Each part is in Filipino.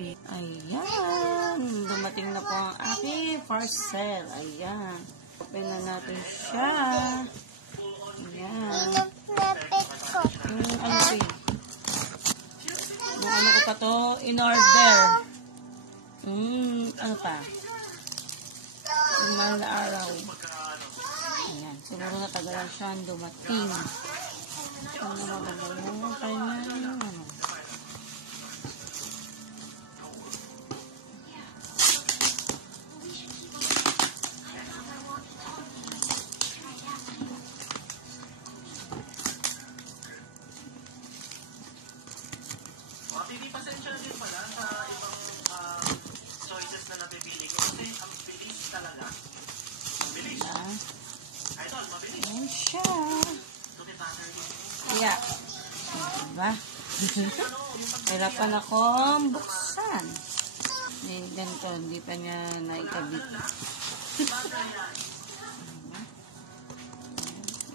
Ayan. Dumating na po ang aking parcel. Ayan. Open na natin siya. Ayan. Yung ano ko yun? Yung ano ko pa to? In order. Ano pa? Yung mahal na araw. Ayan. Siguro natagalan siya ang dumating. Ano maganda mo? Kaya ano? Hindi pasensya din pala sa ibang choices na napipili ko kasi ang bilis talaga. Ang bilis. Idol, mabilis. Ayan siya. Yeah. Diba? Hirapan akong buksan. Ganito, hindi pa niya naikabit.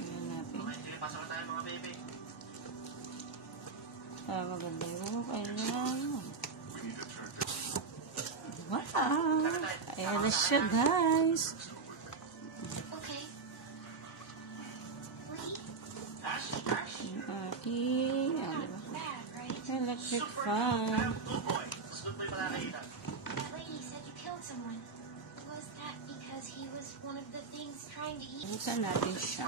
Ayan natin. Pasok na tayo mga baby. Maganda yung kanyang. Wow! Ayan na siya, guys. Yung aking electric fan. Buksan natin siya.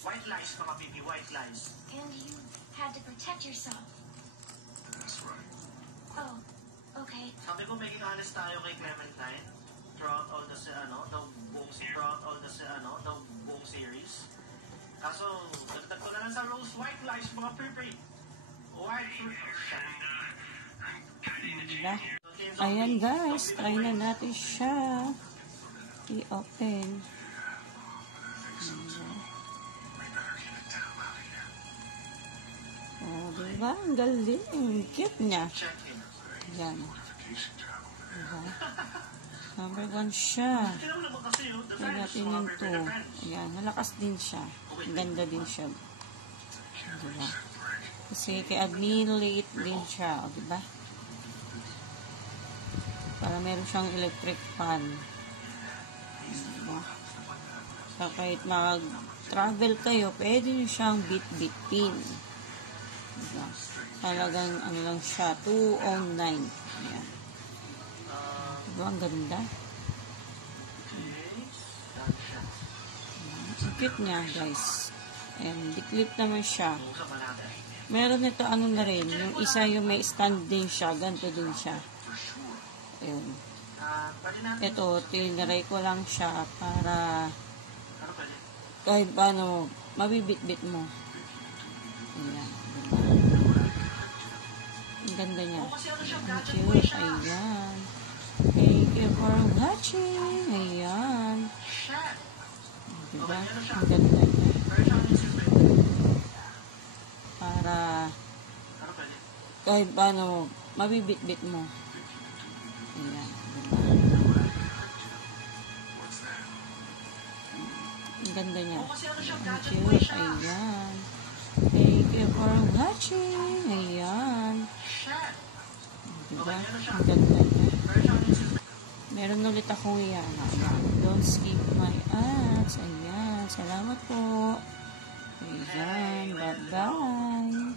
White lies, mga baby, white lies. And you had to protect yourself. That's right. Oh, okay. Sabi ko may inalis tayo kay Clementine throughout all the buong series. Kaso, dagdag ko na lang sa Rose White Lies, mga pre-pre. White Diba? Ayan, guys. Try na natin siya. I-open. Oh, diba? Ang galing. Cute niya. Ayan. Diba? Number 1 siya. Kaya natin yung 2. Ayan. Malakas din siya. Ganda din siya. Diba? Kasi kay admin late din siya. O, diba? Para meron siyang electric fan. Diba? So, kahit mag-travel kayo, pwede nyo siyang bit-bitin. Diba? Talagang ano lang siya, 209. Ayan. Diba? Ang ganda. Ang cute niya, guys. And diklip naman siya. Meron nito ano na rin. Yung isa yung may stand din siya. Ganito din siya. Ayun. Ito, tinaray ko lang siya para kahit paano, mabibit-bit mo. Ayan. Ang ganda niya. Ang cute. Ayan. Thank you for watching. Ayan. Diba? Ang ganda niya. Para kahit paano, mabibit-bit mo. Ayan. Diba? Ang ganda niya. Ang cute. Ayan. Thank you for watching. Ayan. Diba? Ang ganda niya. Meron ulit akong iyan. Don't skip my ads. Ayan. Salamat po. Ayan. Bye-bye.